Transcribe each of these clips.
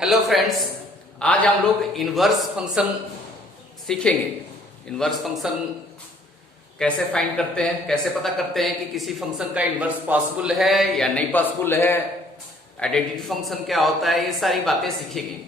Hello friends, आज हम लोग इनवर्स फंक्शन सीखेंगे। इनवर्स फंक्शन कैसे फाइंड करते हैं, कैसे पता करते हैं कि किसी फंक्शन का इनवर्स पॉसिबल है या नहीं पॉसिबल है, आइडेंटिटी फंक्शन क्या होता है, ये सारी बातें सीखेंगे।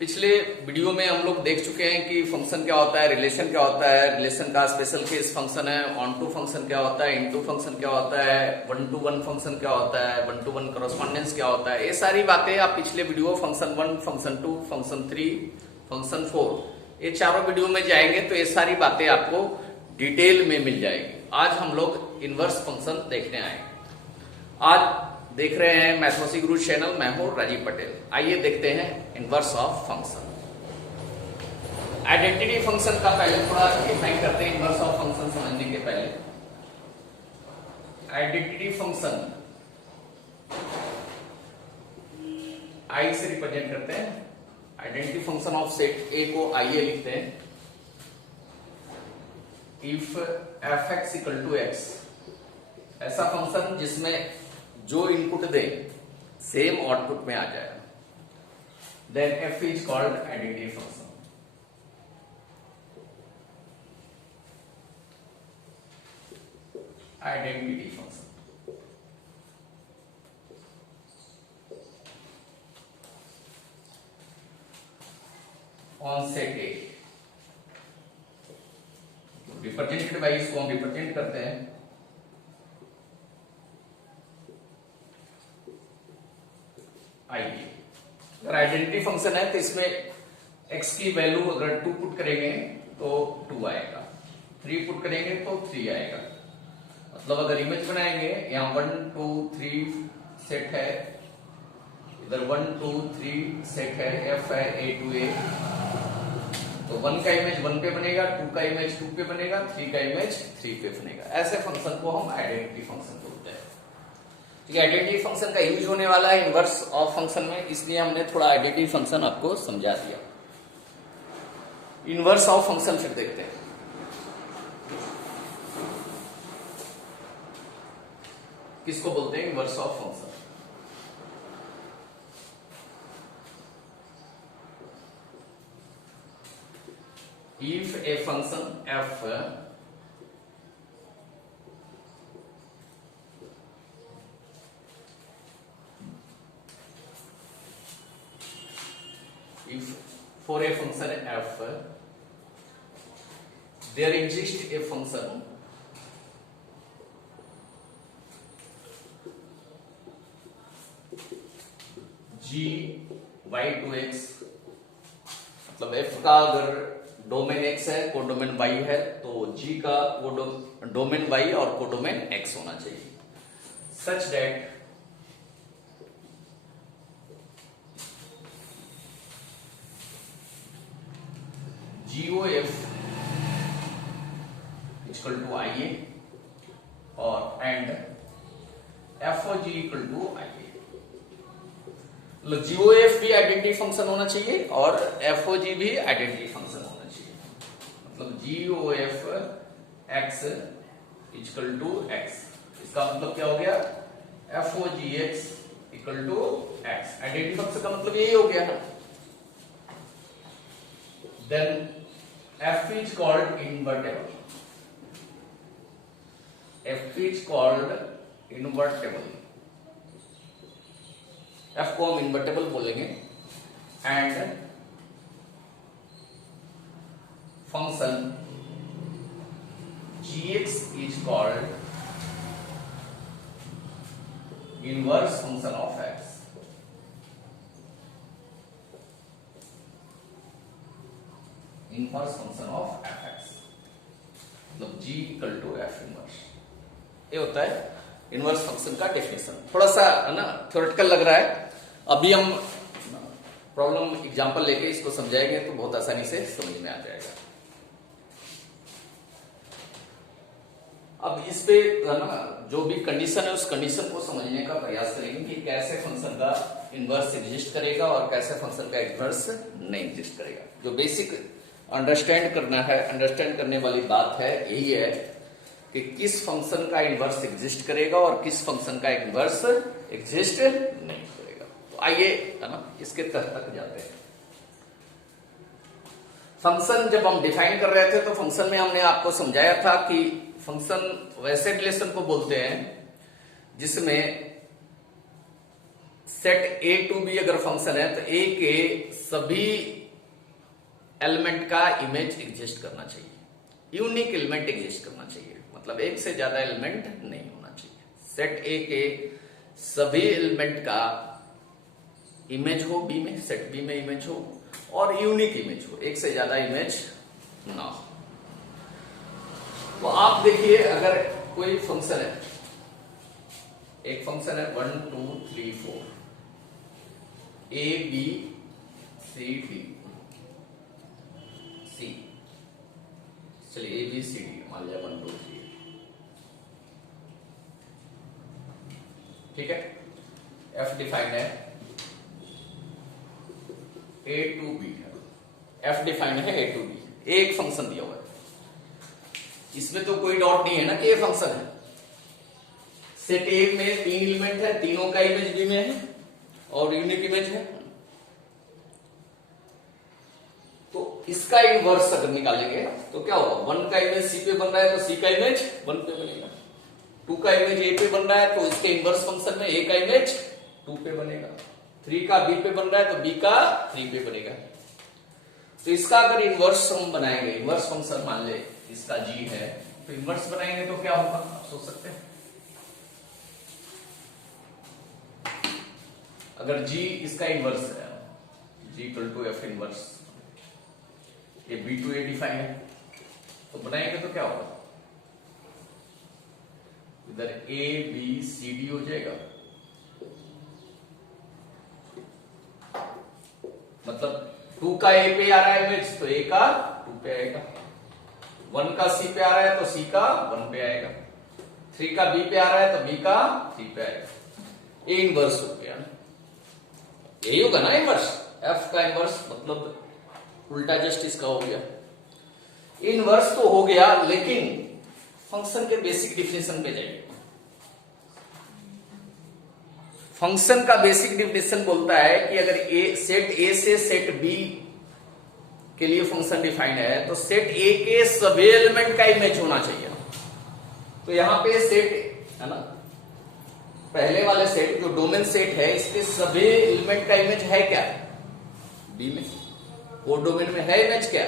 पिछले वीडियो में हम लोग देख चुके हैं कि फंक्शन क्या होता है, रिलेशन क्या होता है, रिलेशन का स्पेशल केस फंक्शन है, ऑन टू फंक्शन क्या होता है, इनटू फंक्शन क्या होता है, वन टू वन फंक्शन क्या होता है, वन टू वन कॉरेस्पॉन्डेंस क्या होता है। ये सारी बातें आप पिछले video function 1, function 2, function 3, function 4, ये चारों वीडियो में जाएंगे तो ये सारी बातें आपको डिटेल में मिल जाएगी। आज हम लोग इनवर्स फंक्शन देखने आए। आज देख रहे हैं मैथमेटिक्स गुरु चैनल, मैं हूं राजीव पटेल। आइए देखते हैं inverse of function. Identity function का पहले थोड़ा डिफाइन करते हैं। इनवर्स ऑफ फंक्शन समझने के पहले आइडेंटिटी फंक्शन आई से रिप्रेजेंट करते हैं। Identity function of set A को आइए लिखते हैं। If f x equal to x, ऐसा फंक्शन जिसमें जो इनपुट दे सेम आउटपुट में आ जाए, then f is called identity function. Identity function on set A represented by, इसको हम रिप्रेजेंट करते हैं आइए। अगर आइडेंटिटी फंक्शन है तो इसमें x की वैल्यू अगर 2 पुट करेंगे तो 2 आएगा, 3 पुट करेंगे तो 3 आएगा। मतलब अगर इमेज बनाएंगे, यहाँ 1 2 3 सेट है, इधर 1 2 3 सेट है, f है a to a, तो 1 का इमेज 1 पे बनेगा, 2 का इमेज 2 पे बनेगा, 3 का इमेज 3 पे बनेगा। ऐसे फंक्शन को हम आइडेंटिटी फंक्शन बोलते हैं। आइडेंटिटी फंक्शन का यूज होने वाला है इनवर्स ऑफ फंक्शन में, इसलिए हमने थोड़ा आइडेंटिटी फंक्शन आपको समझा दिया। इनवर्स ऑफ फंक्शन फिर देखते हैं। किसको बोलते हैं inverse of function? If a function F if for a function f there exists a function g y to x, मतलब f का अगर डोमेन x है, कोडोमेन y है, तो g का वो डोमेन y और कोडोमेन x होना चाहिए, such that GOF equal to IA और and FOG equal to IA। मतलब GOF भी आइडेंटिटी फंक्शन होना चाहिए और FOG भी आइडेंटिटी फंक्शन होना चाहिए। मतलब GOF x equal to x, इसका मतलब क्या हो गया? FOGX equal to x। Identity function का मतलब यही हो गया ना। Then f is called invertible. f is called invertible. f को हम invertible बोलेंगे and function gx is called inverse function of x. Inverse function of F X, मतलब g equal to F inverse. ये होता है इनवर्स फंक्शन का definition. थोड़ा सा है ना थ्योरेटिकल लग रहा है, अभी हम प्रॉब्लम एग्जांपल लेके इसको समझाएंगे तो बहुत आसानी से समझ में आ जाएगा। अब इस पे है ना जो भी कंडीशन है उस कंडीशन को समझने का प्रयास करेंगे कि कैसे फंक्शन का इनवर्स एग्जिस्ट करेगा और कैसे फंक्शन का इनवर्स नहीं एग्जिस्ट करेगा। जो बेसिक अंडरस्टैंड करना है, अंडरस्टैंड करने वाली बात है यही है कि किस फंक्शन का इनवर्स एग्जिस्ट करेगा और किस फंक्शन का इनवर्स एग्जिस्ट नहीं करेगा। तो तो आइए है ना इसके तक जाते हैं। फंक्शन जब हम डिफाइन कर रहे थे तो फंक्शन में हमने आपको समझाया था कि फंक्शन वैसे रिलेशन को बोलते हैं जिसमें सेट ए टू बी अगर फंक्शन है तो ए के सभी एलिमेंट का इमेज एग्जिस्ट करना चाहिए, यूनिक एलिमेंट एग्जिस्ट करना चाहिए, मतलब एक से ज्यादा एलिमेंट नहीं होना चाहिए। सेट ए के सभी एलिमेंट का इमेज हो बी में, सेट बी में इमेज हो और यूनिक इमेज हो, एक से ज्यादा इमेज ना हो। तो आप देखिए अगर कोई फंक्शन है, एक फंक्शन है 1 2 3 4 A B C D C, चलिए ए बी सी डी मान लिया 1 2 3, ठीक है। एफ डिफाइंड है, ए टू बी है, एफ डिफाइंड है ए टू बी, एक फंक्शन दिया हुआ है, इसमें तो कोई डाउट नहीं है ना कि ये फंक्शन है। सेट ए में 3 एलिमेंट है, तीनों का इमेज बी में है और यूनिक इमेज है। तो इसका इनवर्स अगर निकालेंगे तो क्या होगा, 1 का इमेज सी पे बन रहा है तो सी का इमेज 1 पे बनेगा, 2 का इमेज ए पे बन रहा है तो इसके इनवर्स फंक्शन में ए का इमेज 2 पे बनेगा, 3 का बी पे बन रहा है तो बी का 3 पे बनेगा। तो इसका अगर इनवर्स हम बनाएंगे, इनवर्स फंक्शन मान ले इसका जी है, तो इनवर्स बनाएंगे तो क्या होगा आप सोच सकते हैं। अगर जी इसका इनवर्स है, जी इक्वल टू एफ इनवर्स, ये बी टू ए डिफाइन है, तो बनाएंगे तो क्या होगा, इधर ए बी सी डी हो जाएगा, मतलब 2 का ए पे आ रहा है इमेज तो ए का 2 पे आएगा, 1 का सी पे आ रहा है तो सी का 1 पे आएगा, 3 का बी पे आ रहा है तो बी का 3 पे आएगा। ए इनवर्स हो गया, यही होगा ना इनवर्स, एफ का इनवर्स मतलब उल्टा जस्ट इसका हो गया। इनवर्स तो हो गया, लेकिन फंक्शन के बेसिक डिफिनेशन पे जाइए। फंक्शन का बेसिक डिफिनेशन बोलता है कि अगर सेट ए से सेट बी के लिए फंक्शन डिफाइंड है तो सेट ए के सभी एलिमेंट का इमेज होना चाहिए। तो यहां पे सेट है ना, पहले वाले सेट जो डोमेन सेट है इसके सभी एलिमेंट का इमेज है क्या, बी में, वो डोमेन में है इमेज क्या,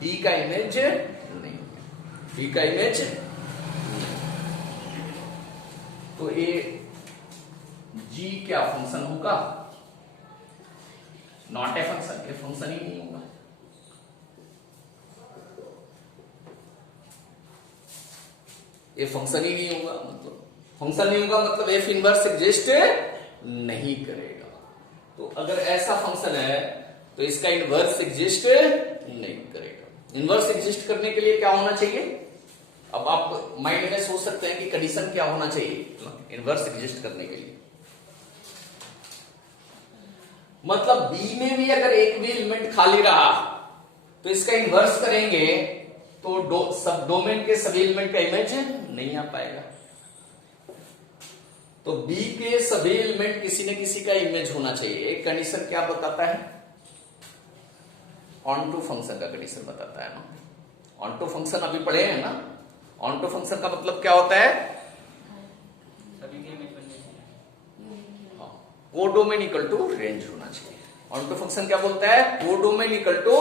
बी का इमेज नहीं, बी का इमेज तो ये जी क्या फंक्शन होगा, नॉट ए फंक्शन, ये फंक्शन ही नहीं होगा। ये फंक्शन ही नहीं होगा, मतलब फंक्शन नहीं होगा मतलब एफ इनवर्स एग्जिस्ट नहीं करेगा। तो अगर ऐसा फंक्शन है तो इसका इनवर्स एग्जिस्ट नहीं करेगा। इनवर्स एग्जिस्ट करने के लिए क्या होना चाहिए, अब आप माइंड में सोच सकते हैं कि कंडीशन क्या होना चाहिए इनवर्स एग्जिस्ट करने के लिए। मतलब बी में भी अगर एक भी एलिमेंट खाली रहा तो इसका इनवर्स करेंगे तो सब डोमेन के सभी एलिमेंट का इमेज नहीं आ पाएगा। तो बी के सभी एलिमेंट किसी न किसी का इमेज होना चाहिए। एक कंडीशन क्या बताता है, ऑन टू फंक्शन का कंडीशन बताता है ना। ऑन टू फंक्शन अभी पढ़े हैं ना, ऑन टू फंक्शन का मतलब क्या होता है, सभी के इमेज बनने चाहिए, कोडोमेन इक्वल टू रेंज होना चाहिए। ऑन टू फंक्शन क्या बोलता है, कोडोमेन इक्वल टू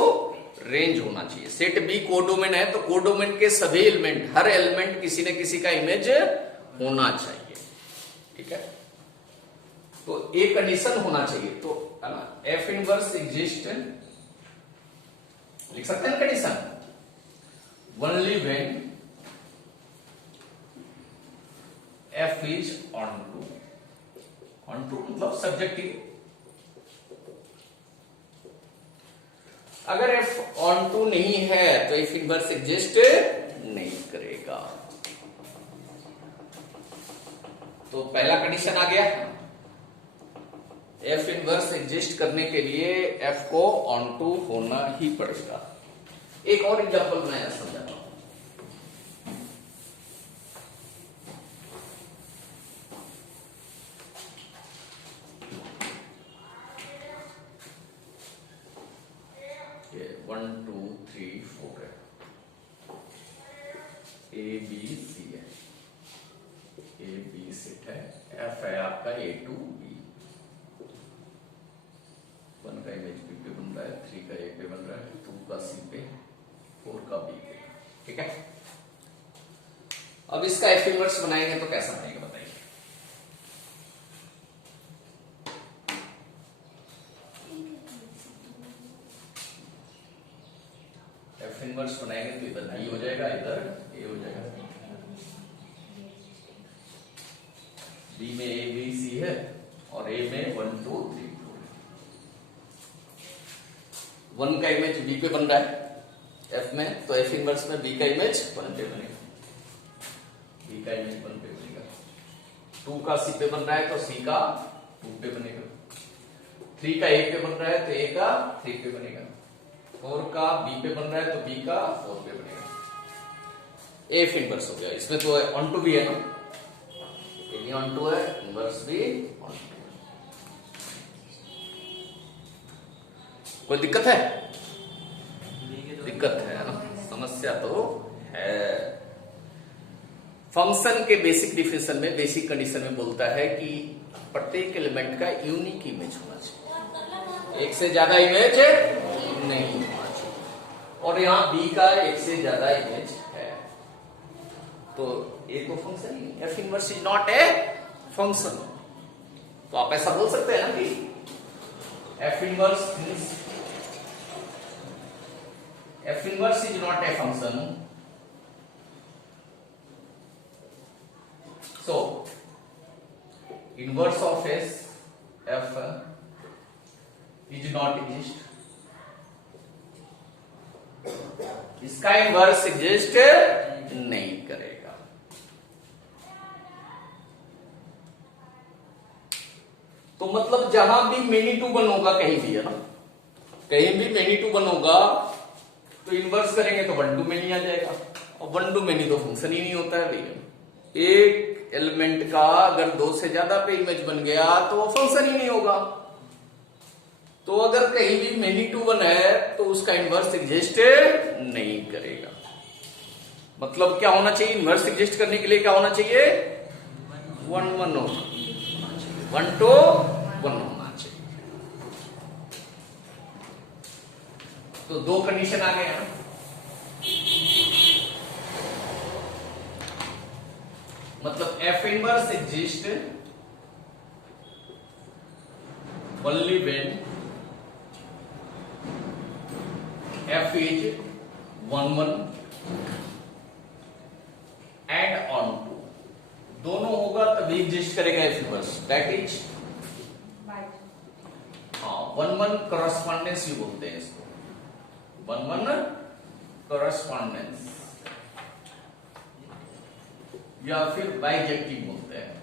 रेंज होना चाहिए। सेट बी कोडोमेन है तो कोडोमेन के सभी एलिमेंट, हर एलिमेंट किसी न किसी का इमेज होना चाहिए, ठीक है। तो एक कंडीशन होना चाहिए, तो है ना एफ इनवर्स एग्जिस्ट, लिख सकते हैं condition, only when F is onto. Onto मतलब सब्जेक्टिव। अगर एफ ऑन टू नहीं है तो एफ इनवर्स एग्जिस्ट नहीं करेगा। तो पहला कंडीशन आ गया, एफ इनवर्स एग्जिस्ट करने के लिए एफ को ऑन टू होना ही पड़ेगा। एक और एग्जांपल मैं समझाता हूं। 1 2 3 4 है, ए बी सी है, ए बी सेट है, एफ है आपका ए टू बी, 1 का इमेज बी पे बन रहा है, 3 का ए पे बन रहा है, 2 का सी पे, 4 का बी पे। ठीक है, अब इसका एफ इनवर्स बनाएंगे तो कैसा बनेगा बताइए। एफ इनवर्स बनाएंगे तो इधर बी हो जाएगा, इधर ए हो जाएगा, बी में ए बी सी है और ए में 1 2 3 4 है। 1 का इमेज बी पे बन रहा है एफ में, तो एफ इनवर्स में बी का इमेज 1 पे बनेगा, बी का इमेज 1 पे बनेगा। 2 का सी पे बन रहा है तो सी का 2 पे बनेगा, 3 का ए पे बन रहा है तो ए का 3 पे बनेगा, 4 का बी पे बन रहा है तो बी का 4 पे बनेगा। एफ इनवर्स हो गया, इसमें तो ऑन टू भी है ना, ए भी ऑन टू है, इनवर्स भी ऑन टू है। कोई दिक्कत है? दिक्कत है ना, समस्या तो है। फंक्शन के बेसिक डिफिनेशन में, बेसिक कंडीशन में बोलता है कि प्रत्येक एलिमेंट का यूनिक इमेज होना चाहिए, एक से ज्यादा इमेज नहीं होना चाहिए, और यहां बी का एक से ज्यादा इमेज है, तो ए तो फंक्शन ही नहीं, F inverse is not a function. तो आप ऐसा बोल सकते हैं ना कि F inverse is not a function, so inverse of s f is not exist, इसका इनवर्स एग्जिस्ट नहीं करेगा। तो मतलब जहां भी मेनी टू वन होगा, कहीं भी है ना, कहीं भी मेनी टू वन होगा तो इनवर्स करेंगे तो 1 टू मेनी आ जाएगा, और 1 टू मेनी तो फंक्शन ही नहीं होता है भैया। एक एलिमेंट का अगर 2 से ज्यादा पे इमेज बन गया तो वो फंक्शन ही नहीं होगा। तो अगर कहीं भी मेनी टू वन है तो उसका इनवर्स एग्जिस्ट नहीं करेगा। मतलब क्या होना चाहिए, इनवर्स एग्जिस्ट करने के लिए क्या होना चाहिए, 1 1 होना चाहिए, 1 to 1 होना चाहिए। तो 2 कंडीशन आ गए हैं। मतलब F inverse exist only when F is 1 1 and onto, दोनों होगा तभी एग्जिस्ट करेगा f inverse, that is 1 1 correspondence ही बोलते हैं इसको, 1 1 करस्पॉन्डेंस या फिर बाइजेक्टिव बोलते हैं।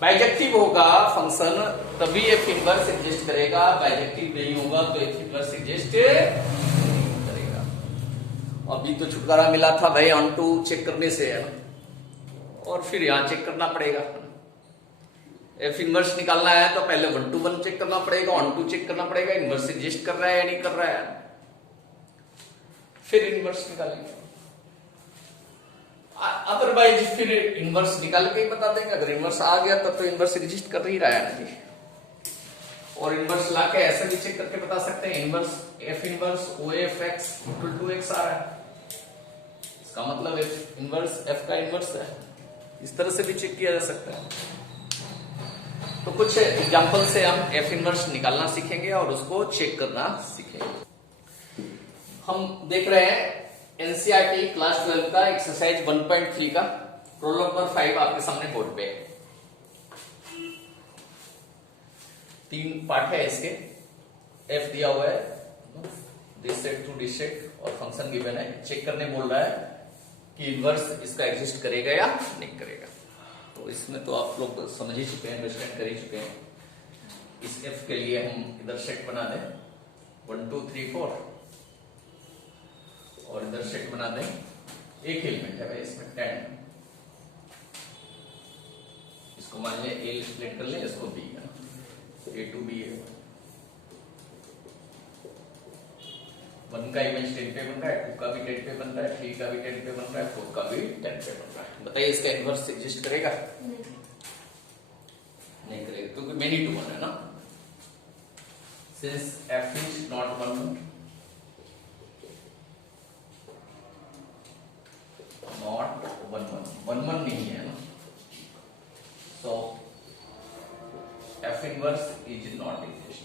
बाइजेक्टिव होगा फंक्शन तभी एफ इनवर्स एग्जिस्ट करेगा, बाइजेक्टिव नहीं होगा तो एफ इनवर्स एग्जिस्ट नहीं करेगा। अभी तो छुटकारा मिला था भाई ऑन टू चेक करने से, है ना, और फिर यहां चेक करना पड़ेगा। एफ इनवर्स निकालना है तो पहले 1 to 1 चेक करना पड़ेगा, ऑन टू चेक करना पड़ेगा, इनवर्स एग्जिस्ट कर रहा है या नहीं कर रहा है, फिर इनवर्स निकालेंगे। अदरवाइज फिर इनवर्स निकाल के ही बता देंगे। अगर इनवर्स आ गया तब तो इनवर्स एग्जिस्ट कर ही रहा है ना जी, और इनवर्स लाके ऐसे भी चेक करके बता सकते हैं, inverse f inverse o f x equal to x आ रहा है, इसका मतलब एफ इनवर्स एफ का इनवर्स है। इस तरह से भी चेक किया जा सकता है। तो कुछ एग्जांपल से हम एफ इनवर्स निकालना सीखेंगे और उसको चेक करना सीखेंगे। हम देख रहे हैं एनसीईआरटी क्लास 12 का एक्सरसाइज 1.3 का प्रॉब्लम नंबर 5 आपके सामने बोर्ड पे। 3 पार्ट है इसके, एफ दिया हुआ है, this set to this set, और फंक्शन गिवन है। चेक करने बोल रहा है कि इनवर्स इसका एग्जिस्ट करेगा या नहीं करेगा। तो इसमें तो आप लोग समझ ही चुके हैं, अंडरस्टैंड कर ही चुके हैं। इस एफ के लिए हम इधर सेट बना दें 1 2 3 4, और इधर सेट बना दें, एक एलिमेंट है भाई इसमें 10, इसको मान लें ए स्प्लिट कर लें, इसको बी है, ए टू बी है, 1 का इमेज 10 पे बन रहा है, 2 का भी 10 पे बन रहा है, 3 का भी 10 पे बन रहा है, 4 का भी 10 पे बन रहा है। बताइए इसका इनवर्स एग्जिस्ट करेगा? नहीं करेगा, क्योंकि मेनी टू वन है ना। Since f is not 1 not 1 1 नहीं है ना, सो f inverse is not exist.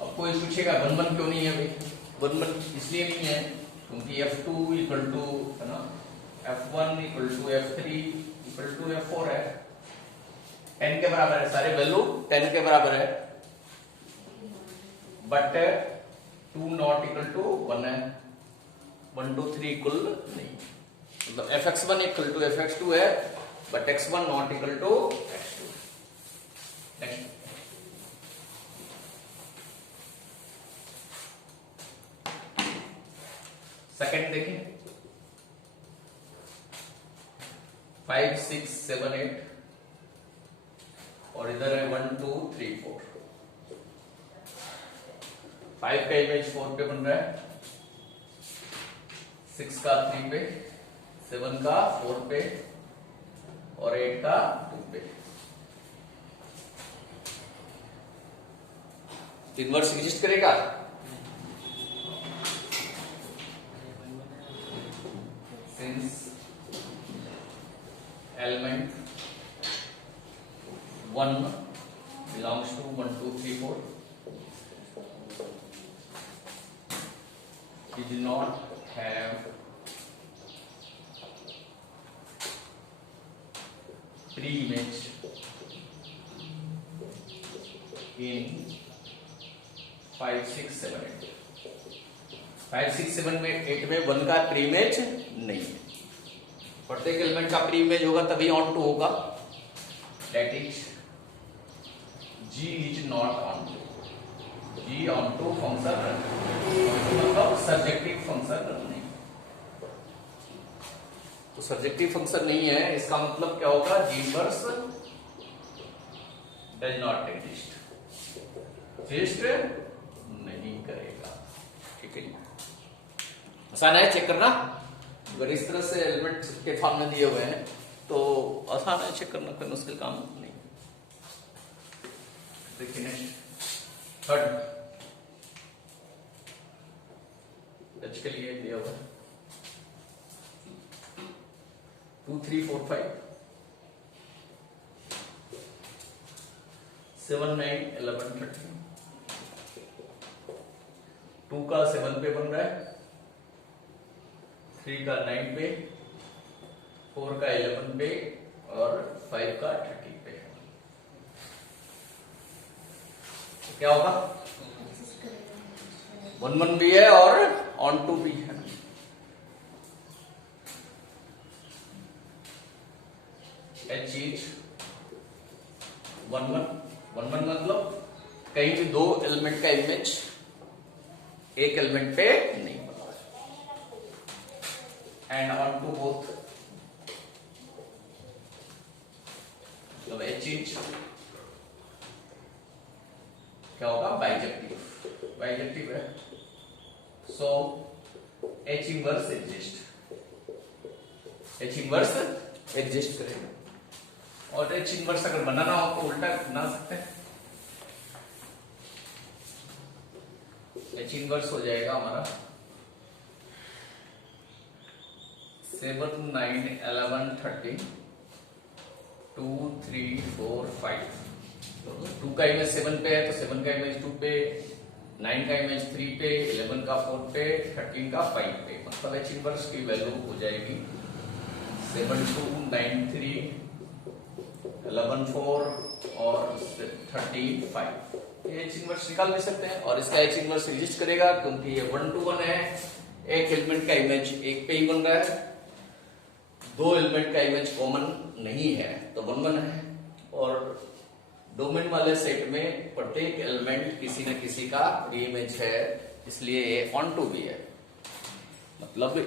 अब कोई पूछेगा 1 1 क्यों नहीं है भाई? 1 1 इसलिए नहीं है क्योंकि f2 इक्वल टू है ना, f1 equal to f3 equal to f4 है, 10 के बराबर है, सारे वैल्यू 10 के बराबर है, बट 2 नॉट इक्वल टू 1 है, 1 2 3 इक्वल नहीं, मतलब fx1 इक्वल टू fx2 है, but x1 not equal to x2। Next second देखें, 5 6 7 8 और इधर है 1 2 3 4। 5 का इमेज 4 पे बन रहा है, 6 का 3 पे, 7 का 4 पे और 8 का 2 पे। इनवर्स एग्जिस्ट करेगा? Since element 1 belongs to 1 2 3 4, he did not have pre-image in 5 6 7 8। 5 6 7 में 8 में 1 का प्री इमेज नहीं है। प्रत्येक एलिमेंट का प्री इमेज होगा तभी ऑन टू होगा, that is G is not onto. G onto function मतलब सर्जेक्टिव फंक्शन नहीं, तो सर्जेक्टिव फंक्शन नहीं है, इसका मतलब क्या होगा? G inverse does not exist नहीं करेगा। ठीक है, आसान है चेक करना। अगर इस तरह से एलिमेंट के फॉर्म में दिए हुए हैं तो आसान है चेक करना, कोई मुश्किल काम नहीं। देखिए नेक्स्ट थर्ड एच के लिए दिया हुआ है 2 3 4 5 7 9 11 13। 2 का 7 पे बन रहा है, 3 का 9 पे, 4 का 11 पे और 5 का 30 पे। तो क्या होगा? 1 1 भी है और ऑन टू भी है। H इज 1 1 मतलब कहीं भी दो एलिमेंट का इमेज एक एलिमेंट पे नहीं बना, एंड ऑन टू बोथ, मतलब H इज क्या होगा? बाइजेक्टिव। बाइजेक्टिव है, सो H inverse exist. H inverse exist करेगा, और H इनवर्स अगर बनाना हो तो उल्टा बना सकते हैं। H इनवर्स हो जाएगा हमारा 7 9 11 13 2 3 4 5। तो 2 का इमेज 7 पे है तो 7 का इमेज 2 पे, 9 का इमेज 3 पे, 11 का 4 पे, 13 का 5 पे। मतलब H इनवर्स की वैल्यू हो जाएगी 7 2 9 3 11 4 और 13 5। H इनवर्स निकाल भी सकते हैं, और इसका H इनवर्स एग्जिस्ट करेगा क्योंकि ये 1 to 1 है। एक एलिमेंट का इमेज एक पे ही बन रहा है, दो एलिमेंट का इमेज कॉमन नहीं है तो 1 1 है, और डोमेन वाले सेट में प्रत्येक एलिमेंट किसी न किसी का प्री इमेज है, इसलिए ये ऑन टू भी है, मतलब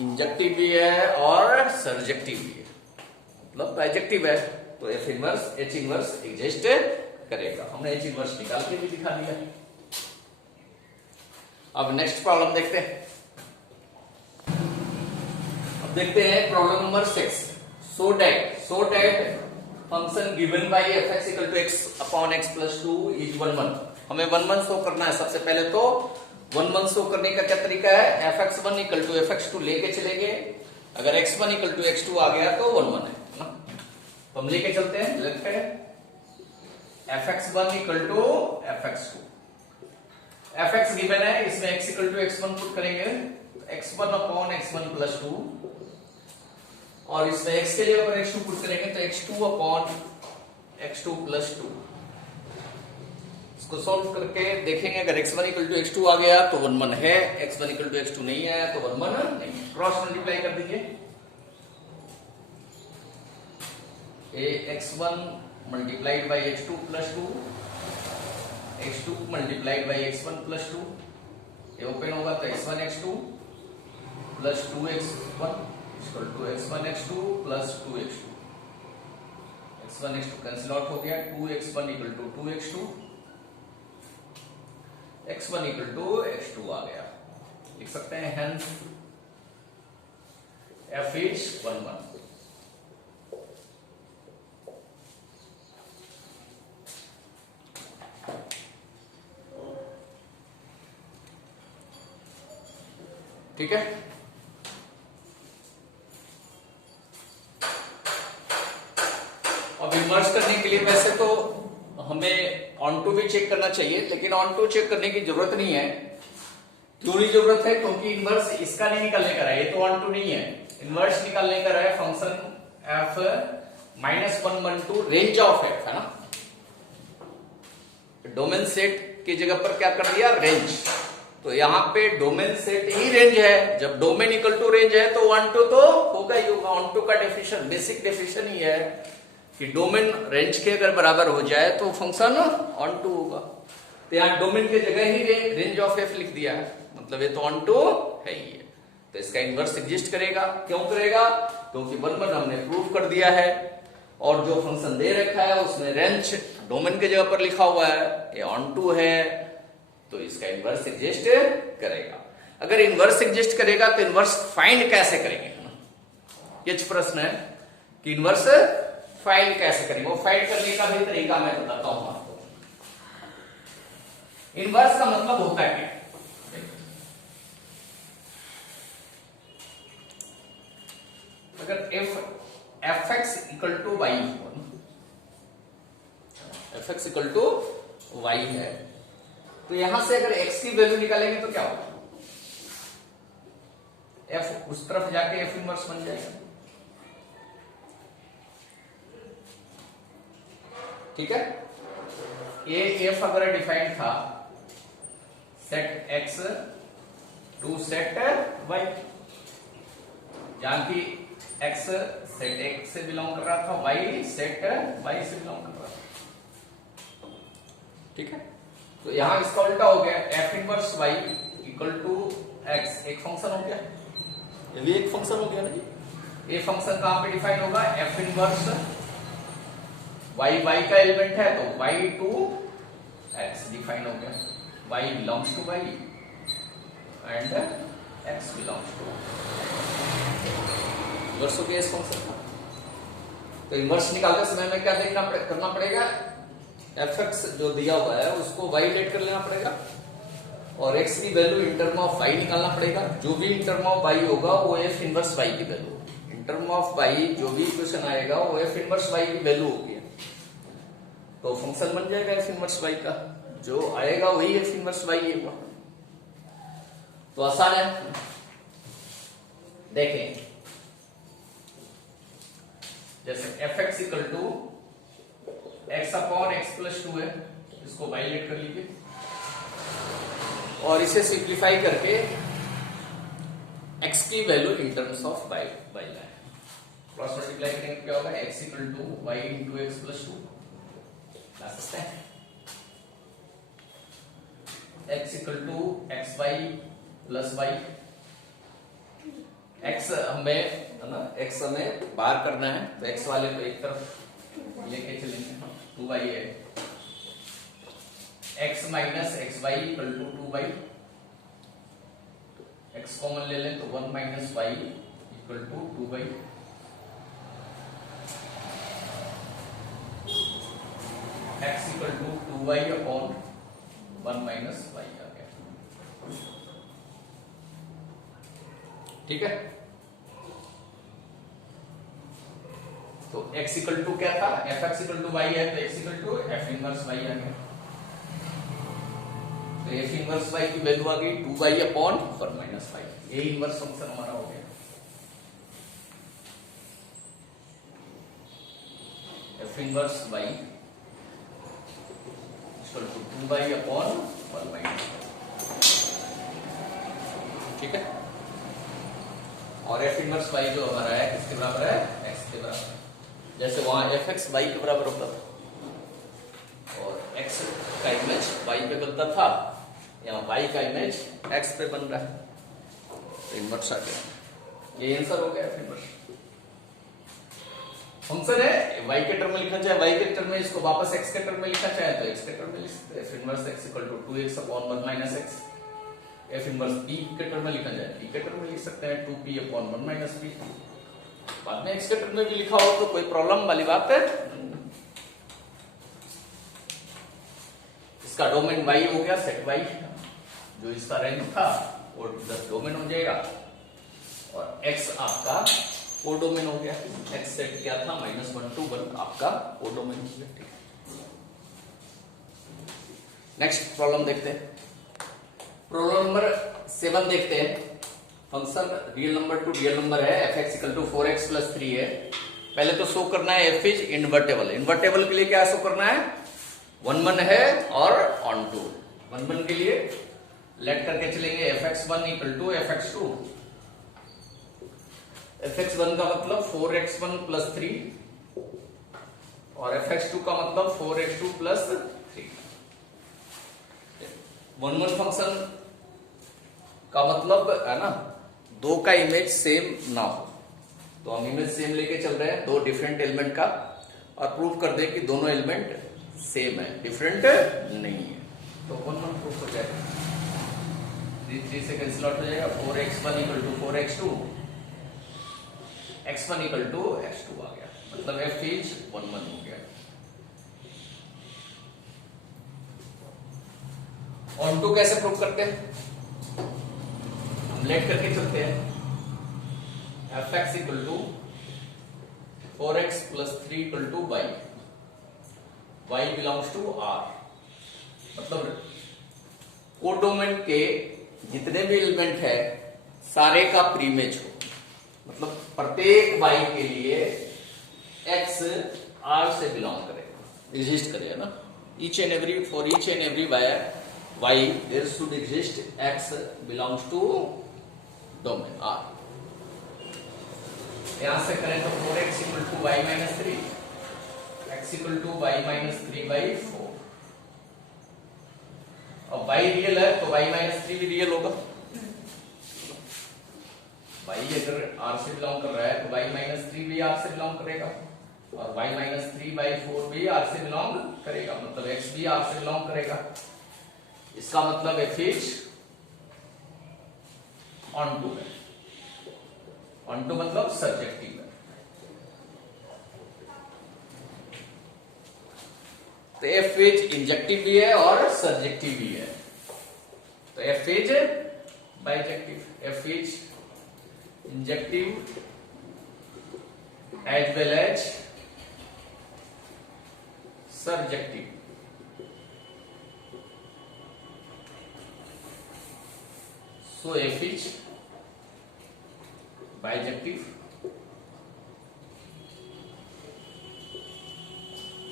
इंजेक्टिव भी है और सर्जेक्टिव भी है, मतलब बाइजेक्टिव है। तो F inverse H inverse exist करेगा। हमने H इनवर्स निकाल के भी दिखा दिया। अब नेक्स्ट प्रॉब्लम देखते हैं। अब देखते हैं problem number 6। So that function given by f(x) = x upon x + 2 is 1 1। हमें 1 1 शो करना है। सबसे पहले तो 1 1 शो करने का क्या तरीका है, f(x1) = f(x2) लेके चलेंगे। अगर x1 = x2 आ गया तो 1 1 है ना, तो हम लेके चलते हैं। लिखते हैं f(x1) = f(x2)। fx गिवन है, इसमें x = x1 पुट करेंगे, x1 upon x1 + 2, और इसमें x के लिए अगर x2 पुट करेंगे तो x2 upon x2 + 2। इसको सॉल्व करके देखेंगे, अगर x1 = x2 आ गया तो 1 1 है, x1 = x2 नहीं आया तो 1 1 नहीं। क्रॉस मल्टीप्लाई कर दीजिए, x1 multiplied by x2 + 2, x2 multiplied by x1 + 2, ये ओपन होगा तो x1 x2 + 2x1 = x1 x2 + 2x2। x1 x2 cancel out हो गया, 2x1 = 2x2, x1 = x2 आ गया। लिख सकते हैं हेंस f is 1 1। ठीक है, अब इन्वर्स करने के लिए वैसे तो हमें ऑन टू भी चेक करना चाहिए, लेकिन ऑन टू चेक करने की जरूरत नहीं है। क्यों नहीं जरूरत है, क्योंकि इन्वर्स इसका नहीं निकालने का है, ये तो ऑन टू नहीं है। इन्वर्स निकालने का है function f -1 1 2 range of f, है ना। डोमेन सेट की जगह पर क्या कर दिया, रेंज। तो यहां पे डोमेन सेट ही रेंज है। जब डोमेन इक्वल टू रेंज है तो 1 2 तो होगा ही होगा। 1 2 का डेफिनेशन, बेसिक डेफिनेशन ही है कि डोमेन रेंज के अगर बराबर हो जाए तो फंक्शन ऑन टू होगा। तो यहां डोमेन के जगह ही रेंज ऑफ एफ लिख दिया है, मतलब ये तो ऑन टू है ही है। तो इसका इनवर्स एग्जिस्ट करेगा। क्यों करेगा, क्योंकि 1 1 हमने प्रूव कर दिया है, और जो फंक्शन दे रखा है उसमें रेंज डोमेन के जगह पर लिखा हुआ है, ये ऑन टू है, तो इसका इनवर्स एग्जिस्ट करेगा। अगर इनवर्स एग्जिस्ट करेगा तो इनवर्स फाइंड कैसे करेंगे, ये प्रश्न है कि इनवर्स फाइंड कैसे करेंगे। वो फाइंड करने का भी तरीका मैं बताता हूं आपको। इनवर्स का मतलब होता है क्या, अगर f(x) = y हो, f(x) = y है, तो यहां से अगर x की वैल्यू निकालेंगे तो क्या होगा, f उस तरफ जाके f इनवर्स बन जाएगा। ठीक है, ये f अगर डिफाइंड था set x to set y, जहां की x सेट x से बिलोंग कर रहा था, y सेट y से बिलोंग कर रहा था। ठीक है, तो यहां इसका उल्टा हो गया, f इनवर्स y = x एक फंक्शन हो गया, ये भी एक फंक्शन हो गया ना जी। ये फंक्शन कहां पे डिफाइन होगा, f इनवर्स y का एलिमेंट है तो y टू x डिफाइन हो गया, y belongs to y and x belongs to inverse हो गया इस फंक्शन का। तो इनवर्स निकालते समय में क्या करना पड़ेगा, f(x) जो दिया हुआ है उसको y लेट कर लेना पड़ेगा, और x की value in term of y निकालना पड़ेगा। जो भी इन टर्म ऑफ y होगा वो f इनवर्स y की value, in term of y जो भी इक्वेशन आएगा वो f इनवर्स y की वैल्यू होगी, तो फंक्शन बन जाएगा f इनवर्स y का। जो आएगा वही f इनवर्स y होगा। तो आसान है, देखें जैसे f(x) = x upon x + 2 है, इसको y लेट कर लीजिए और इसे सिंप्लीफाई करके x की value in terms of y लाए। क्रॉस मल्टीप्लाई करेंगे क्या होगा, x = y × x + 2 ला सकते हैं। x = xy + y, x हमें है ना, x हमें बाहर करना है तो x वाले को एक तरफ लेके चलेंगे, 2y है, x - xy = 2y, x common ले लें तो 1 minus y equal to 2 by x equal to 2y upon 1 minus y आ गया। ठीक है, तो x इक्वल टू क्या था, fx इक्वल टू y है, तो x equal to f inverse y आ गया। तो f इनवर्स y की वैल्यू आ गई 2y अपॉन 1 माइनस वाई। ये इनवर्स फंक्शन हमारा हो गया। f inverse y equal to 2y upon 1 minus Y. ठीक है, और f इनवर्स y जो हमारा है किसके बराबर है, x के बराबर। जैसे वहां fx y के बराबर होता था और x का इमेज y पे बनता था, यहाँ y का इमेज x पे बन रहा है, तो इनवर्स आ गया। ये आंसर हो गया इनवर्स। फंक्शन है y के टर्म में लिखना चाहे y के टर्म में, इसको वापस x के टर्म में लिखना चाहे तो x के टर्म में लिख सकते हैं। f inverse x equal to 2x upon 1 minus x। f inverse p के टर्म में लिखना चाहे p के टर्म में लिख सकते हैं 2p अपॉन 1 माइनस p। बाद में x के टर्म में भी लिखा हो तो कोई प्रॉब्लम वाली बात है। इसका डोमेन y हो गया सेट y, जो इसका रेंज था वो डोमेन हो जाएगा, और x आपका वो डोमेन हो गया। x सेट क्या था, -1 to 1 आपका वो डोमेन हो गया। नेक्स्ट प्रॉब्लम देखते हैं, प्रॉब्लम नंबर 7 देखते हैं। Function real number to real number है, fx equal to 4x plus 3 है। पहले तो शो करना है f इज इनवर्टेबल। इनवर्टेबल के लिए क्या शो करना है, 1 1 है और ऑन टू। 1 1 के लिए लेट करके चलेंगे fx1 equal to fx2। fx1 का मतलब 4x1 प्लस 3 और fx2 का मतलब 4x2 प्लस 3। 1 1 फंक्शन का मतलब है ना, दो का इमेज सेम ना हो, तो हम इमेज सेम लेके चल रहे हैं दो डिफरेंट एलिमेंट का, और प्रूव कर दे कि दोनों एलिमेंट सेम है, डिफरेंट नहीं है, तो 1 1 प्रूफ हो जाएगा। 3 से कैंसिल आउट हो जाएगा। 4x1 equal to 4x2, x1 equal to x2 आ गया, मतलब f इज 1 1 हो गया। ऑन टू कैसे प्रूव करते हैं, हम लेट करके चलते हैं। fx equal to 4x plus 3 equal to y, y belongs to r, मतलब कोडोमेन के जितने भी एलिमेंट है सारे का प्रीमेज हो, मतलब प्रत्येक y के लिए x r से बिलोंग करेगा, एग्जिस्ट करेगा ना। Each and every, for each and every y there should exist x belongs to domain R। यहां से करें तो 4x equal to y minus 3, x equal to y minus 3 by 4, और y real है तो y माइनस 3 भी real होगा। y अगर R से बिलोंग कर रहा है तो y माइनस 3 भी R से बिलोंग करेगा, और y माइनस 3 बाई 4 भी R से बिलोंग करेगा, मतलब x भी R से बिलोंग करेगा। इसका मतलब f इज ऑन टू है, ऑन टू मतलब सब्जेक्टिव है। तो f इज इंजेक्टिव भी है और सब्जेक्टिव भी है, तो f is bijective, f is injective as well as subjective. So f is bijective,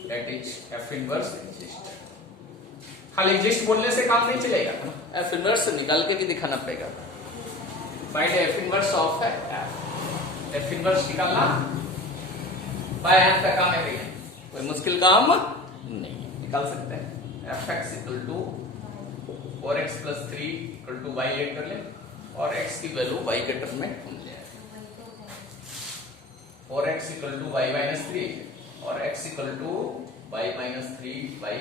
that is f inverse exist। खाली exist बोलने से काम नहीं चलेगा, f inverse निकाल के भी दिखाना पड़ेगा। फाइंड f inverse ऑफ है f inverse निकालना बाय हैंड का काम है भैया, कोई मुश्किल काम नहीं, निकाल सकते हैं। fx equal to 4x plus 3 equal to y let कर ले, और x की वैल्यू y के टर्म में हम ले आए। 4x equal to y minus 3 और x equal to y minus 3 by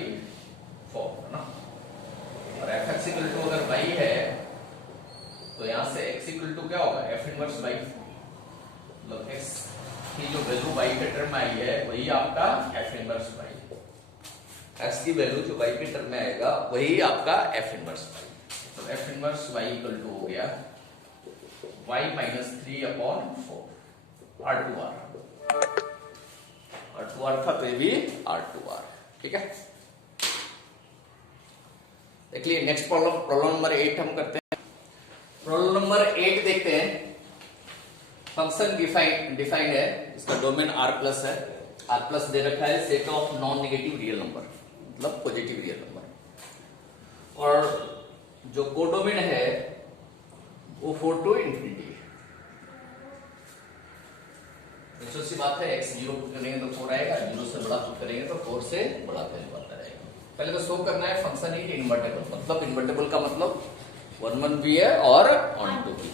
4 है ना, और fx इक्वल टू अगर y है तो यहां से x इक्वल टू क्या होगा, f इनवर्स y, मतलब x की जो वैल्यू y के टर्म में आई है वही आपका f इनवर्स y, x की वैल्यू जो y के टर्म में आएगा वही आपका f इनवर्स y। तो f inverse y equal to हो गया y माइनस 3/4 R2R, R2R था तो ये भी R2R, ठीक है। देखिए नेक्स्ट प्रॉब्लम नंबर 8 हम करते हैं। प्रॉब्लम नंबर 8 देखते हैं। फंक्शन डिफाइंड है, इसका डोमेन R प्लस है, R प्लस दे रखा है set of non negative real number, मतलब पॉजिटिव रियल नंबर, और जो कोडोमेन है वो 4 टू इंफिनिटी है। तो सी बात है, x 0 पुट करेंगे तो 4 आएगा, 0 से बड़ा पुट करेंगे तो 4 से बड़ा वैल्यू आता रहेगा। पहले तो शो करना है फंक्शन ही इन्वर्टेबल, मतलब इन्वर्टेबल का मतलब 1 1 भी है और ऑन टू भी।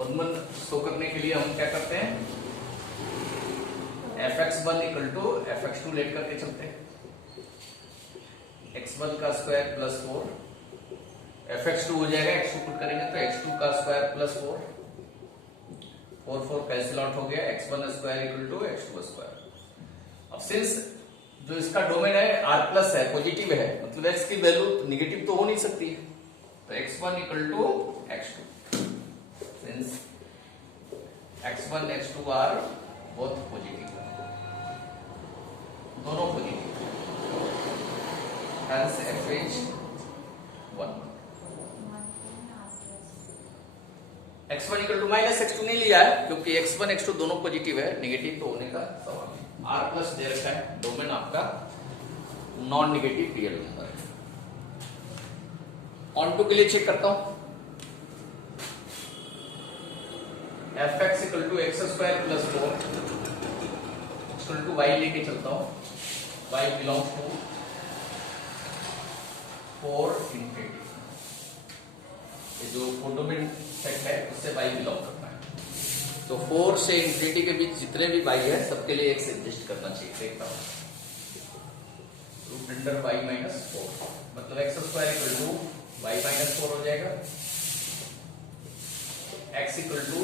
1 1 शो करने के लिए हम क्या करते हैं, fx1 equal to fx2 late करके चलते हैं, x1 का स्क्वायर प्लस 4, fx2 हो जाएगा, x2 पुट करेंगे तो x2 का स्क्वायर प्लस 4, 4 4 कैंसिल आउट हो गया, x1 square equal to x2 square. अब सिंस जो इसका डोमेन है R प्लस है, पॉजिटिव है, मतलब x की वैल्यू निगेटिव तो हो नहीं सकती, तो x1 equal to x2, since x1 x2 are both positive, दोनों positive, hence fh 1। x1 equal to minus x2 नहीं लिया है क्योंकि x1 x2 दोनों पॉजिटिव है, नेगेटिव तो होने का सवाल नहीं। R प्लस दे रखा है, डोमेन आपका नॉन नेगेटिव रियल नंबर है। ऑन टू के लिए चेक करता हूं, fx equal to X square plus 4 equal to y लेके चलता हूं, y बिलोंग्स टू 4 इंफिनिटी, ये जो कोडोमेन सेट है उससे y बिलोंग करता है, तो 4 से इंफिनिटी के बीच जितने भी y है सबके लिए x एडजस्ट करना चाहिए। देखता हूं, रूट अंडर y माइनस 4, मतलब X square equal to y minus 4 हो जाएगा, x equal to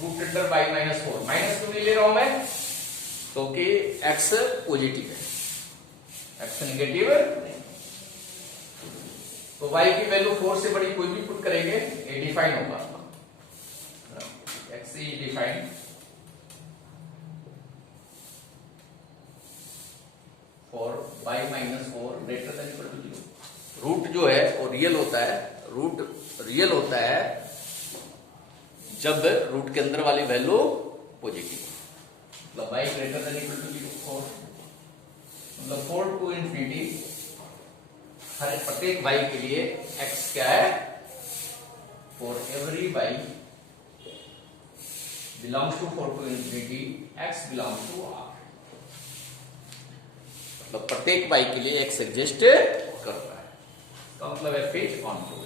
root under y minus 4, minus क्यों नहीं ले रहा हूं मैं, क्योंकि x पॉजिटिव है, x नेगेटिव नहीं, तो y की वैल्यू 4 से बड़ी कोई भी पुट करेंगे ये डिफाइन होगा, x is defined for y minus 4 greater than equal to 0। Root जो है वो रियल होता है, रूट रियल होता है जब रूट के अंदर वाली वैल्यू पॉजिटिव, मतलब y greater than equal to 0, 4, मतलब 4 टू इंफिनिटी, हर प्रत्येक y के लिए x क्या है, for every y belongs to 4 to infinity, x belongs to R, मतलब प्रत्येक y के लिए x एग्जिस्ट करता है, तो मतलब f is on to,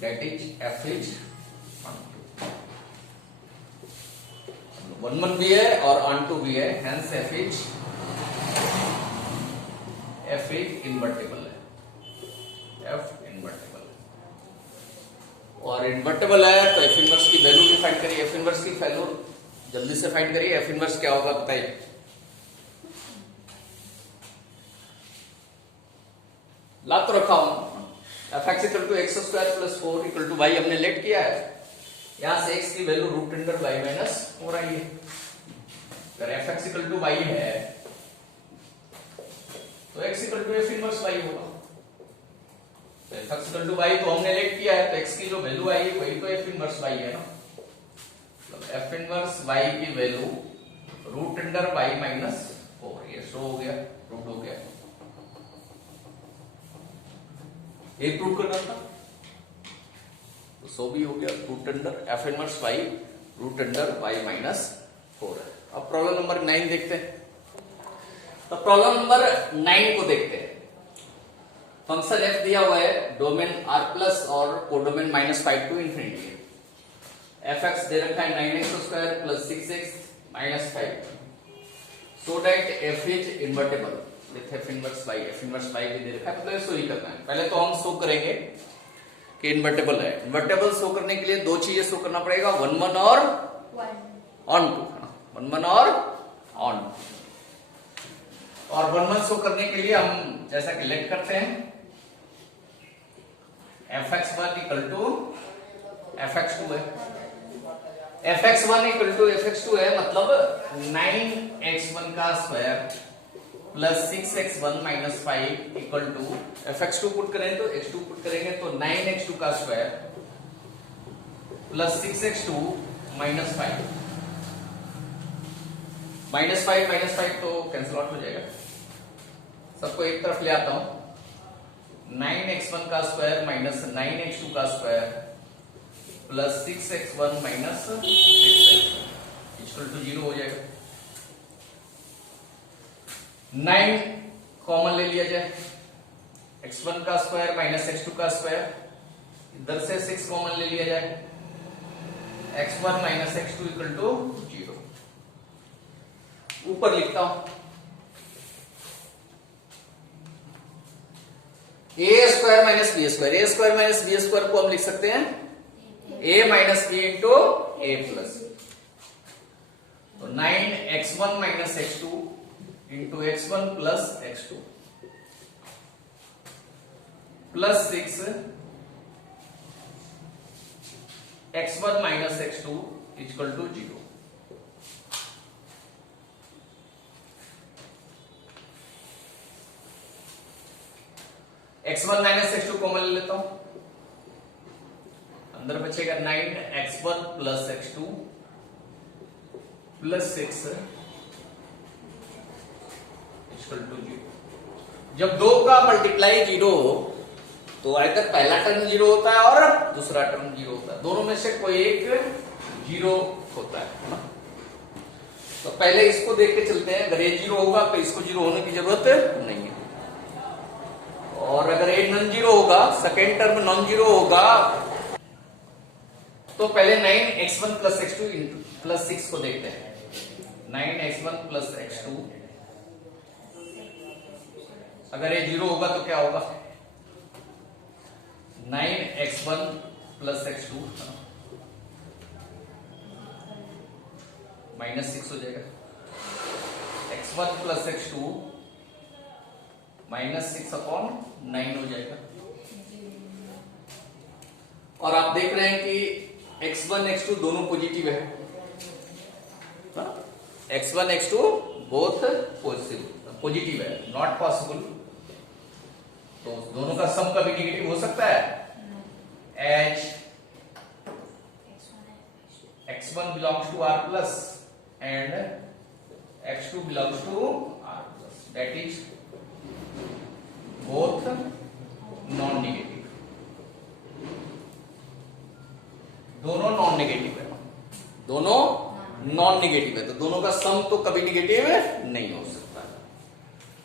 that is f is on to, 1 1 भी है और on to भी है, hence f is इन्वर्टेबल है, f इन्वर्टेबल, और इन्वर्टेबल है तो एफ इनवर्स की वैल्यू भी फाइंड करिए, एफ इनवर्स की वैल्यू जल्दी से फाइंड करिए, एफ इनवर्स क्या होगा बताइए, ला तो रखा हूं, F x equal to X square plus 4 equal to Y हमने लेट किया है, यहां से एक्स की value root under Y minus 4 आई है, अगर F x equal to Y है तो X equal to F inverse Y होगा, तो F x equal to Y तो हमने लेट किया है, तो एक्स की जो वैल्यू आई है वही तो एफ इनवर्स वाई है ना, मतलब एफ इनवर्स वाई की value root under Y minus 4, ये शो हो गया, रूट हो गया, ये प्रूव करना था तो शो भी हो गया, root under F inverse Y root under Y minus 4 है। अब प्रॉब्लम नंबर 9 देखते हैं, तो प्रॉब्लम नंबर 9 को देखते हैं। फंक्शन f दिया हुआ है, डोमेन r प्लस और कोडोमेन -5 टू इंफिनिटी है, एफ एक्स दे रखा है 9x square plus 6x minus 5, so that f is invertible, with F inverse Y, F inverse Y भी दे रखा है, मतलब शो ही करना है। पहले तो हम शो करेंगे कि इन्वर्टेबल है। इन्वर्टेबल शो करने के लिए दो चीजें शो करना पड़ेगा, 1 1 और ऑन टू, 1 1 और ऑन टू। और 1 1 शो करने के लिए हम जैसा कि लेट करते हैं, fx1 इक्वल टू fx2 है, fx1 इक्वल टू fx2 है, मतलब 9x1 का square plus 6x1 minus 5 equal to fx2 put करें तो x2 पुट करेंगे तो 9x2 का square plus 6x2 minus 5, minus 5 तो कैंसिल आउट हो जाएगा। सबको एक तरफ ले आता हूं, 9x1 का स्क्वायर माइनस 9x2 का square plus 6x1 minus 6x equal to 0 हो जाएगा। 9 कॉमन ले लिया जाए, x1 का स्क्वायर माइनस x2 का स्क्वायर, इधर से 6 कॉमन ले लिया जाए, x1 minus x2 equal to 0। ऊपर लिखता हूं A square minus B square, A square minus B square को हम लिख सकते हैं A minus B into A plus, तो 9x1 minus x2 into x1 plus x2 plus 6x1 minus x2 equal to 0। x1 minus x2 common ले लेता हूं, अंदर बचेगा 9x1 plus x2 plus 6 equal to 0। जब दो का मल्टीप्लाई 0 हो तो आयतर पहला टर्म 0 होता है और दूसरा टर्म 0 होता है, दोनों में से कोई एक 0 होता है ना। तो पहले इसको देख के चलते हैं, अगर ये 0 होगा तो इसको 0 होने की जरूरत नहीं है, और अगर ये नॉन जीरो होगा, सेकेंड टर्म नॉन जीरो होगा, तो पहले 9x1 प्लस x2 प्लस 6 को देखते हैं। 9x1 प्लस x2, अगर ये 0 होगा तो क्या होगा, 9x1 प्लस x2 माइनस 6 हो जाएगा, x1 plus x2 minus 6 upon 9 हो जाएगा। और आप देख रहे हैं कि x1 x2 दोनों पॉजिटिव है, x1 x2 बोथ पॉजिटिव है, नॉट पॉसिबल, तो दोनों का सम कभी निगेटिव हो सकता है। H x1 belongs to r plus and x2 belongs to r plus, that is both non negative, दोनों नॉन नेगेटिव है, दोनों नॉन नेगेटिव है, तो दोनों का सम तो कभी नेगेटिव नहीं हो सकता।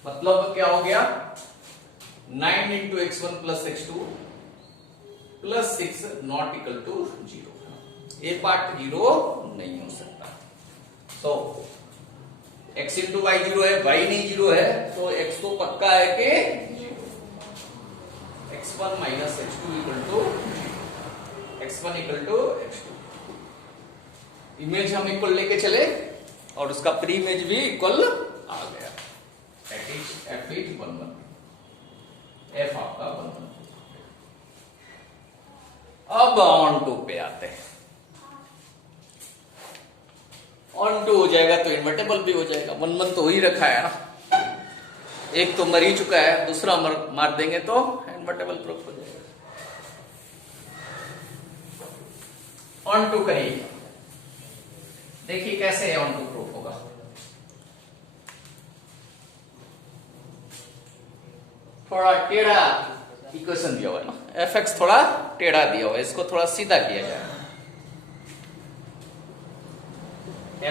मतलब क्या हो गया, 9 into x1 plus x2 plus 6 not equal to 0, ये पार्ट 0 नहीं हो सकता। तो x इंटू वाई 0 है, y नहीं 0 है, तो x तो पक्का है कि x1 minus x2 equal to x1 equal to x2। Image हम इक्वल लेके चले और उसका प्री इमेज भी इक्वल आ गया, that is f is 1 1, f आपका 1 1। अब ऑन टू पे आते हैं, ऑन टू हो जाएगा तो इन्वर्टेबल भी हो जाएगा, 1 1 तो हो ही रखा है ना, एक तो मर ही चुका है, दूसरा मार देंगे तो इन्वर्टेबल प्रूफ हो जाएगा। ऑन टू करिए, देखिए कैसे ऑन टू प्रूफ होगा। थोड़ा टेढ़ा इक्वेशन दिया हुआ है ना, fx थोड़ा टेढ़ा दिया हुआ है, इसको थोड़ा सीधा किया जाए।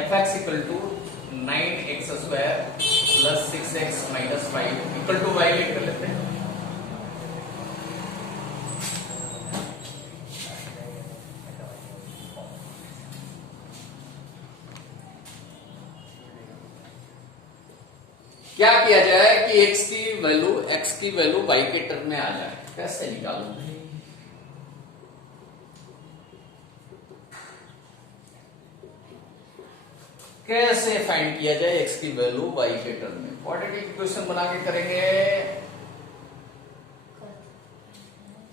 fx equal to 9x square plus 6x minus 5 equal to y let कर लेते हैं। क्या किया जाए कि x की वैल्यू y के टर्म में आ जाए, कैसे निकालूं? कैसे फाइंड किया जाए x की वैल्यू y के टर्म में? क्वाड्रेटिक इक्वेशन बना के करेंगे,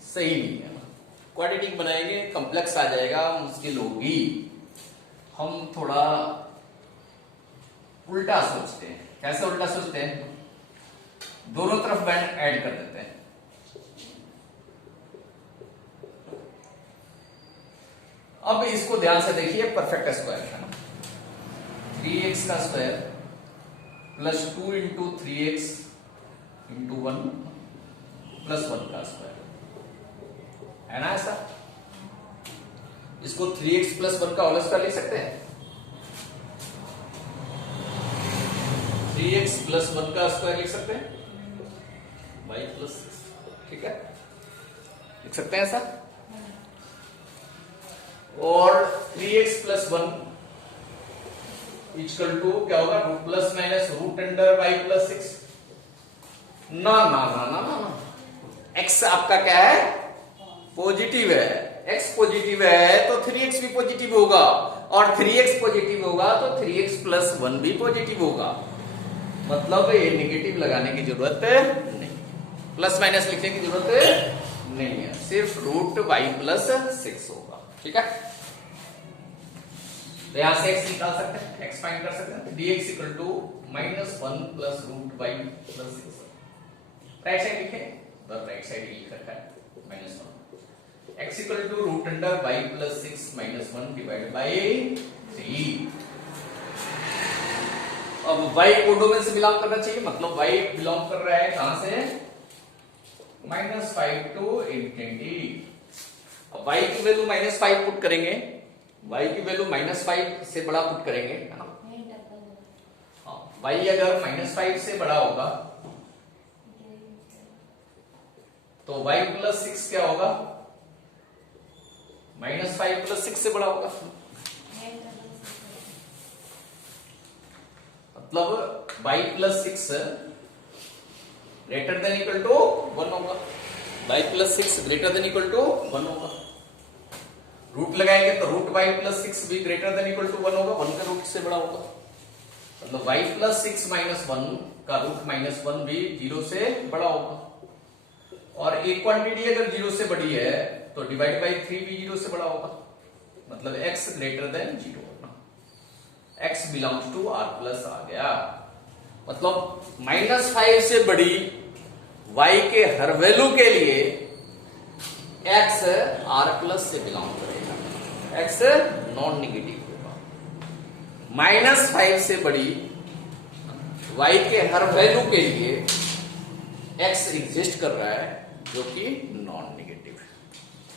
सही नहीं है ना। क्वाड्रेटिक बनाएंगे कॉम्प्लेक्स आ जाएगा, मुश्किल होगी। हम थोड़ा उल्टा सोचते हैं। कैसे उल्टा सोचते हैं? दोनों तरफ बैंड ऐड कर देते हैं। अब इसको ध्यान से देखिए, परफेक्ट स्क्वायर है ना, 3x का square plus 2 into 3x into 1 plus 1 का स्क्वायर है ना ऐसा। इसको 3x प्लस 1 का होल स्क्वायर लिख सकते हैं। 3x प्लस 1 का स्क्वायर लिख सकते हैं, y प्लस 6, ठीक है, लिख सकते हैं ऐसा। और 3x प्लस 1 इक्वल टू क्या होगा? Plus minus root under y plus 6। ना ना ना ना ना, x आपका क्या है? पॉजिटिव है। x पॉजिटिव है तो 3x भी पॉजिटिव होगा, और 3x पॉजिटिव होगा तो 3x प्लस 1 भी पॉजिटिव होगा। मतलब ये नेगेटिव लगाने की जरूरत नहीं, प्लस माइनस लिखने की जरूरत नहीं है, सिर्फ रूट y प्लस 6 होगा, ठीक है। तो यहां से x निकाल सकते हैं, x फाइंड कर सकते हैं। dx equal to -1 plus root y plus 6। Right side लिखे, तो राइट साइड लिख रखा है -1। x equal to root under y plus 6 -1 divide by 3। अब y कोडोमेन से बिलोंग करना चाहिए, मतलब y बिलोंग कर रहा है कहां से? -5 टू इंफिनिटी। अब y की वैल्यू -5 पुट करेंगे, y की वैल्यू -5 से बड़ा पुट करेंगे, है ना। हाँ, y अगर -5 से बड़ा होगा तो y प्लस 6 क्या होगा? -5 प्लस 6 से बड़ा होगा। मतलब y plus 6 greater than equal to 1 होगा। y plus 6 greater than equal to 1 होगा। रूट लगाएंगे तो रूट y प्लस 6 भी ग्रेटर देन इक्वल टू 1 होगा, 1 का रूट से बड़ा होगा। मतलब y प्लस 6 माइनस 1 का रूट -1 भी 0 से बड़ा होगा। और एक क्वांटिटी अगर 0 से बड़ी है तो डिवाइड बाई 3 भी 0 से बड़ा होगा। मतलब x ग्रेटर देन 0 होगा। x belongs to r plus आ गया। मतलब -5 से बड़ी y के हर वैल्यू के लिए x r प्लस से बिलोंग करेगा, x नॉन नेगेटिव होगा। -5 से बड़ी y के हर वैल्यू के लिए x एग्जिस्ट कर रहा है जो कि नॉन नेगेटिव है।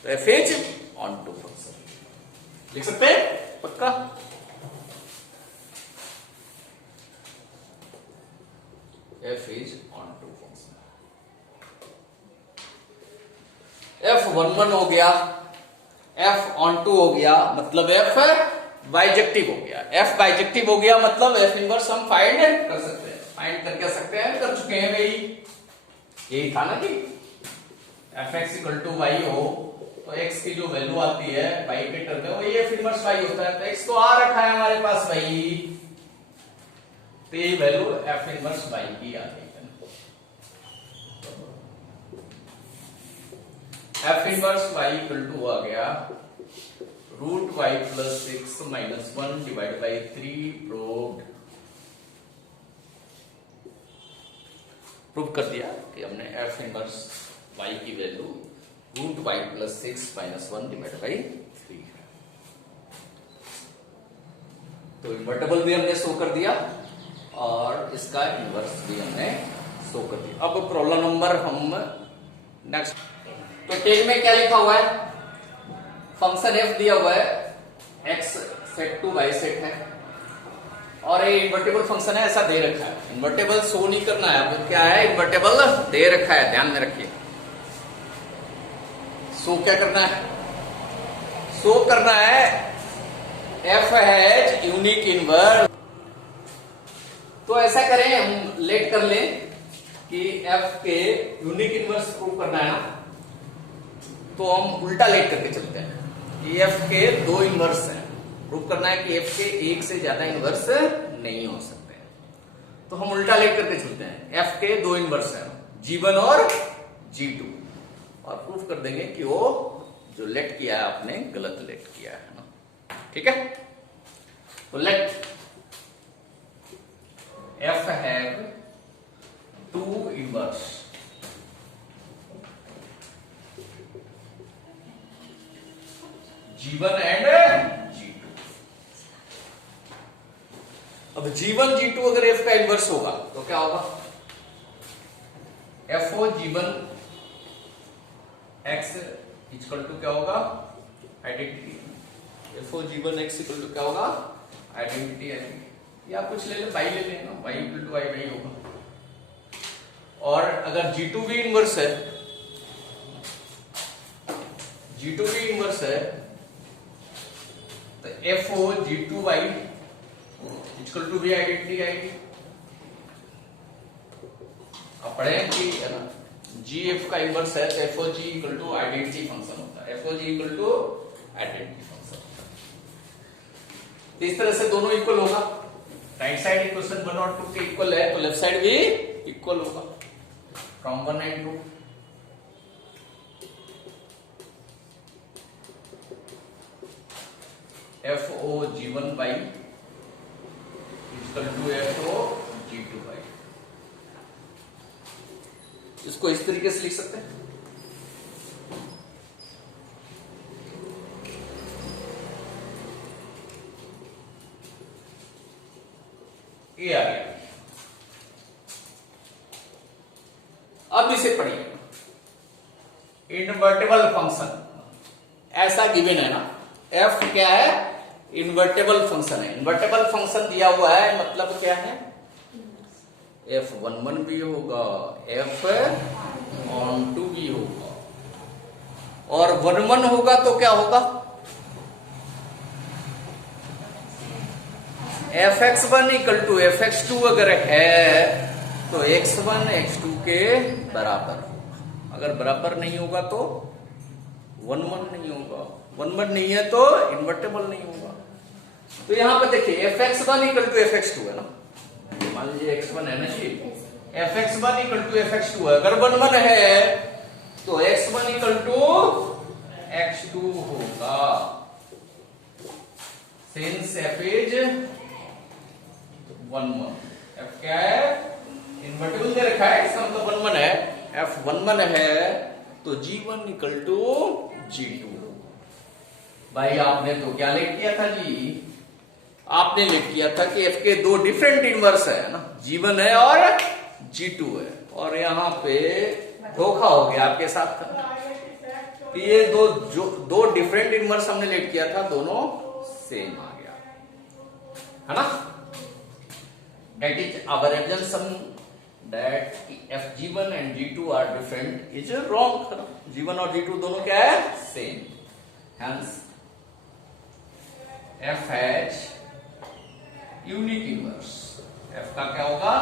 तो f is onto function लिख सकते हैं पक्का। f is onto function. f11 हो गया, f ऑन टू हो गया, मतलब f बाइजेक्टिव हो गया। f बाइजेक्टिव हो गया मतलब f इनवर्स हम फाइंड कर सकते हैं। फाइंड कर क्या सकते हैं? कर चुके हैं भाई, यही था ना कि fx इक्वल टू y हो तो x की जो वैल्यू आती है y के टर्म में वो ये f इनवर्स y होता है। तो x तो आ रखा है हमारे पास भाई, तो ये वैल्यू f इनवर्स y की आ गई है। f inverse y equal to आ गया root y plus 6 minus 1 divide by 3। Prove कर दिया कि हमने f इनवर्स y की value root y plus 6 minus 1 divide by 3 है। तो इन्वर्टेबल भी हमने शो कर दिया और इसका इनवर्स भी हमने शो कर दिया। अब प्रॉब्लम नंबर हम नेक्स्ट। तो टेन में क्या लिखा हुआ है? फंक्शन f दिया हुआ है, x set to y set है और ये इन्वर्टेबल फंक्शन है, ऐसा दे रखा है। इन्वर्टेबल शो नहीं करना है, अब क्या है? इन्वर्टेबल दे रखा है, ध्यान में रखिए। शो क्या करना है? शो करना है f हैज यूनिक इनवर्स तो ऐसा करें, हम लेट कर लें कि एफ के यूनिक इनवर्स प्रूव करना है ना, तो हम उल्टा लेट करके चलते हैं कि एफ के 2 इनवर्स हैं, प्रूव करना है कि एफ के एक से ज्यादा इनवर्स नहीं हो सकते हैं। तो हम उल्टा लेट करके चलते हैं, एफ के 2 इनवर्स हैं, G1 और G2, और प्रूव कर देंगे कि वो जो लेट किया है आपने गलत लेट किया है ना। ठीक है, तो let F have 2 inverse, G1 and G2। अब G1 G2 अगर F का इनवर्स होगा तो क्या होगा, FO G1 X equal to क्या होगा, identity. FO G1 X equal to क्या होगा, आइडेंटिटी। या कुछ ले ले, y ले लेना, y इक्वल टू y होगा। और अगर G2 भी इनवर्स है, G2 भी इनवर्स है, तो FO G2y इक्वल टू भी आइडेंटिटी आएगी। अब पढ़ें कि है ना, GF का इनवर्स है तो FO G equal to identity function होता है, FO G equal to identity function. इस तरह से दोनों इक्वल होगा, राइट साइड इक्वेशन 1 और 2 के इक्वल है तो लेफ्ट साइड भी इक्वल होगा, from 1 and 2। FO G1y equal to FO G2y। इसको इस तरीके से लिख सकते हैं, ये आ गया। अब इसे पढ़िए, इनवर्टेबल फंक्शन ऐसा गिवन है ना, f क्या है, इन्वर्टेबल फंक्शन है। इन्वर्टेबल फंक्शन दिया हुआ है मतलब क्या है, f11 भी होगा, f12 भी होगा, और 11 होगा तो क्या होगा, fx1 इक्वल टू fx2 अगर है तो x1 x2 के बराबर होगा, अगर बराबर नहीं होगा तो 11 नहीं होगा, 11 नहीं है तो इन्वर्टेबल नहीं होगा। तो यहां पर देखिए fx1 इक्वल टू fx2 है ना, मान लीजिए x1 है ना जी, fx1 इक्वल टू fx2 है, अगर 11 है तो x1 इक्वल टू x2 होगा, सिंस f इज 11। f क्या है, इन्वर्टेबल दे रखा है, इसका मतलब 11 है, f11 है तो G1 इक्वल टू G2। भाई आपने तो क्या लेट किया था जी, आपने लेट किया था कि f के 2 डिफरेंट इनवर्स है ना, G1 है और G2 है, और यहां पे धोखा हो गया आपके साथ कि ये दो डिफरेंट इनवर्स हमने लेट किया था, दोनों सेम आ गया है ना। That is our assumption that F G1 and G2 are different is wrong। G1 और G2 दोनों क्या है, same. Hence F has unique inverse। F का क्या होगा,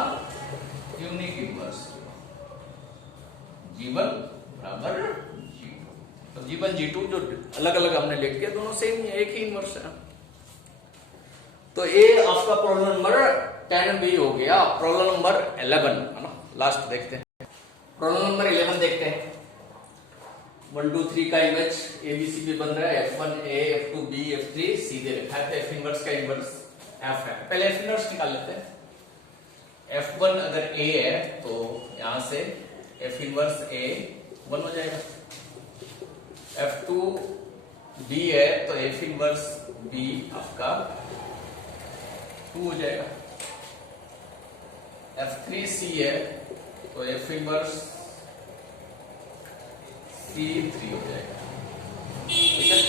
यूनिक इनवर्स, G1 बराबर G2। तो G1 G2 जो अलग अलग हमने लेट किया दोनों सेम ही, एक ही इनवर्स है। तो ये आपका प्रॉब्लम नंबर 10 भी हो गया। प्रॉब्लम नंबर 11 है ना, लास्ट देखते हैं। प्रॉब्लम नंबर 11 देखते हैं। 1 2 3 का इमेज एबीसी पे बन रहा है, F1 A F2 B F3 C दे रखा है, तो F इनवर्स का इनवर्स F है। पहले F इनवर्स निकाल लेते हैं। F1 अगर A है तो यहां से F इनवर्स A 1 हो जाएगा, F2 B है तो F इनवर्स B आपका 2 हो जाएगा, F3 C है तो F इनवर्स C 3 हो जाएगा। ठीक है,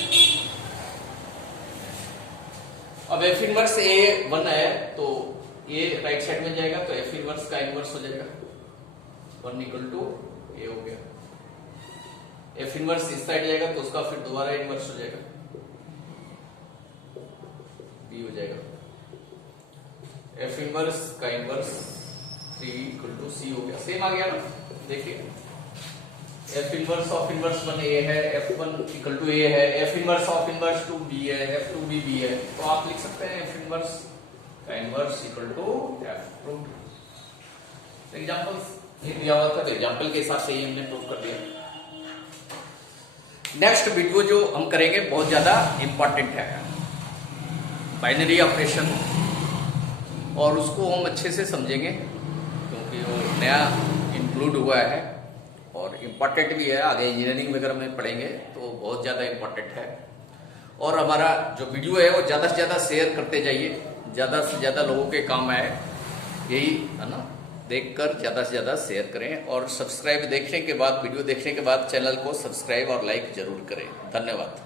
अब F इनवर्स A 1 है तो ये राइट साइड में जाएगा तो F इनवर्स का इनवर्स हो जाएगा, 1 इक्वल टू A हो गया। F इनवर्स इस साइड जाएगा तो उसका फिर दोबारा इनवर्स हो जाएगा, B हो जाएगा। एफ इनवर्स का इनवर्स 3 इक्वल टू सी हो गया, सेम आ गया ना। देखिए F inverse of inverse 1 A है, F1 इक्वल टू ए है, F inverse of inverse 2 B है, F2 भी बी है, तो आप लिख सकते हैं एफ इनवर्स का inverse equal to F2। Examples ये दिया हुआ था, तो एग्जांपल के हिसाब से ही हमने प्रूव कर दिया। नेक्स्ट वीडियो जो हम करेंगे बहुत ज्यादा इंपॉर्टेंट है, बाइनरी ऑपरेशन, और उसको हम अच्छे से समझेंगे क्योंकि वो नया इंक्लूड हुआ है और इम्पॉर्टेंट भी है। आगे इंजीनियरिंग वगैरह में पढ़ेंगे तो बहुत ज़्यादा इम्पॉर्टेंट है। और हमारा जो वीडियो है वो ज़्यादा से ज़्यादा शेयर करते जाइए, ज़्यादा से ज़्यादा लोगों के काम आए, यही है ना। देखकर ज़्यादा से ज़्यादा शेयर करें और सब्सक्राइब देखने के बाद, वीडियो देखने के बाद चैनल को सब्सक्राइब और लाइक जरूर करें। धन्यवाद।